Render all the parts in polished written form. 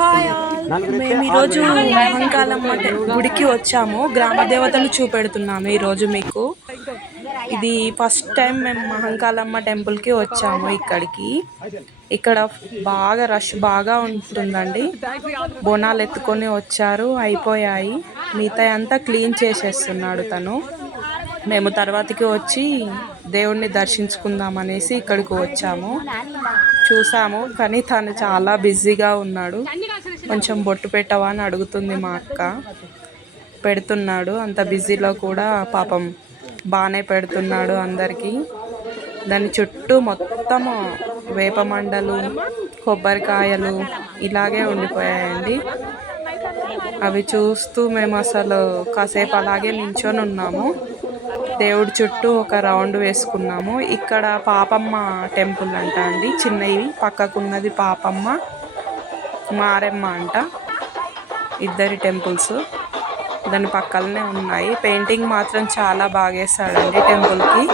Hi all, మేము ఈరోజు మహంకాళమ్మ గుడికి వచ్చాము. గ్రామ దేవతలు చూపెడుతున్నాము ఈరోజు మీకు. ఇది ఫస్ట్ టైం మేము మహంకాళమ్మ టెంపుల్కి వచ్చాము. ఇక్కడ బాగా రష్ బాగా ఉంటుందండి. బోనాలు ఎత్తుకొని వచ్చారు, అయిపోయాయి. మిగతా అంతా క్లీన్ చేసేస్తున్నాడు తను. మేము తర్వాతకి వచ్చి దేవుణ్ణి దర్శించుకుందాం అనేసి ఇక్కడికి వచ్చాము. చూసాము, కానీ తను చాలా బిజీగా ఉన్నాడు. కొంచెం బొట్టు పెట్టవా అని అడుగుతుంది మా అక్క. పెడుతున్నాడు. అంత బిజీలో కూడా పాపం బాగానే పెడుతున్నాడు అందరికీ. దాని చుట్టూ మొత్తము వేపమండలు, కొబ్బరికాయలు ఇలాగే ఉండిపోయాయండి. అవి చూస్తూ మేము అసలు కాసేపు అలాగే నించొని ఉన్నాము. దేవుడి చుట్టూ ఒక రౌండ్ వేసుకున్నాము. ఇక్కడ పాపమ్మ టెంపుల్ అంట అండి, చిన్నవి. పక్కకున్నది పాపమ్మ, మారెమ్మ అంట. ఇద్దరి టెంపుల్స్ దాని పక్కలనే ఉన్నాయి. పెయింటింగ్ మాత్రం చాలా బాగా వేసాడండి టెంపుల్కి.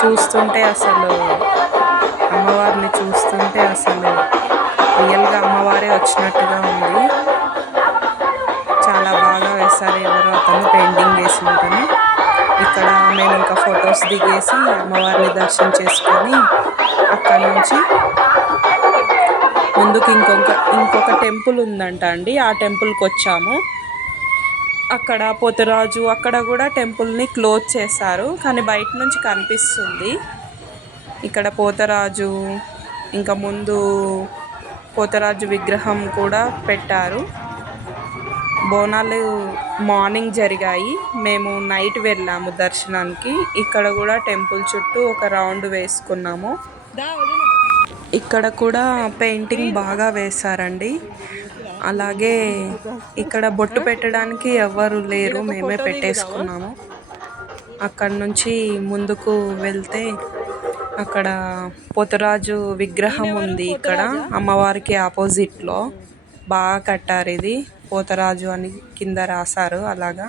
చూస్తుంటే అసలు అమ్మవారిని చూస్తుంటే అసలు రియల్గా అమ్మవారే వచ్చినట్టుగా ఉంది. చాలా బాగా వేశారు ఎవరో అతను పెయింటింగ్ వేసినతను. ఇక్కడ మేము ఇంకా ఫొటోస్ దిగేసి అమ్మవారిని దర్శనం చేసుకొని అక్కడ నుంచి ముందుకు ఇంకొక టెంపుల్ ఉందంట అండి. ఆ టెంపుల్కి వచ్చాము. అక్కడ పోతరాజు, అక్కడ కూడా టెంపుల్ని క్లోజ్ చేశారు, కానీ బయట నుంచి కనిపిస్తుంది. ఇక్కడ పోతరాజు, ఇంకా ముందు పోతరాజు విగ్రహం కూడా పెట్టారు. బోనాలు మార్నింగ్ జరిగాయి, మేము నైట్ వెళ్ళాము దర్శనానికి. ఇక్కడ కూడా టెంపుల్ చుట్టూ ఒక రౌండ్ వేసుకున్నాము. ఇక్కడ కూడా పెయింటింగ్ బాగా వేశారండి. అలాగే ఇక్కడ బొట్టు పెట్టడానికి ఎవరు లేరు, మేమే పెట్టేసుకున్నాము. అక్కడ నుంచి ముందుకు వెళ్తే అక్కడ పోతరాజు విగ్రహం ఉంది. ఇక్కడ అమ్మవారికి ఆపోజిట్లో బాగా కట్టారు. ఇది పోతరాజు అని కింద రాశారు అలాగా.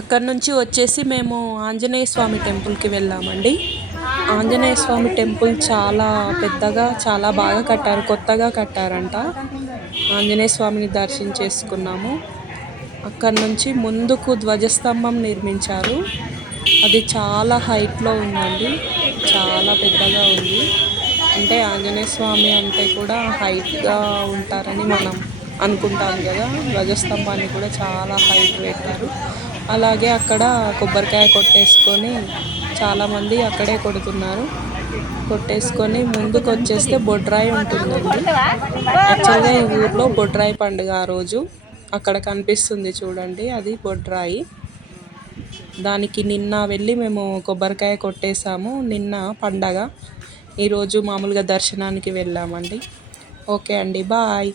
అక్కడ నుంచి వచ్చేసి మేము ఆంజనేయ స్వామి టెంపుల్కి వెళ్ళామండి. ఆంజనేయ స్వామి టెంపుల్ చాలా పెద్దగా, చాలా బాగా కట్టారు, కొత్తగా కట్టారంట. ఆంజనేయ స్వామిని దర్శనం చేసుకున్నాము. అక్కడ నుంచి ముందుకు ధ్వజస్తంభం నిర్మించారు. అది చాలా హైట్లో ఉందండి, చాలా పెద్దగా ఉంది. అంటే ఆంజనేయ స్వామి అంటే కూడా హైట్గా ఉంటారని మనం అనుకుంటాం కదా. ధ్వజస్తంభాన్ని కూడా చాలా హైట్ పెట్టారు. అలాగే అక్కడ కొబ్బరికాయ కొట్టేసుకొని చాలామంది అక్కడే కొడుతున్నారు. కొట్టేసుకొని ముందుకు వచ్చేస్తే బొడ్రాయి ఉంటుందండి. యాక్చువల్గా ఈ ఊర్లో బొడ్రాయి పండుగ ఆ రోజు. అక్కడ కనిపిస్తుంది చూడండి, అది బొడ్రాయి. దానికి నిన్న వెళ్ళి మేము కొబ్బరికాయ కొట్టేసాము. నిన్న పండగ, ఈరోజు మామూలుగా దర్శనానికి వెళ్ళామండి. ఓకే అండి, బాయ్.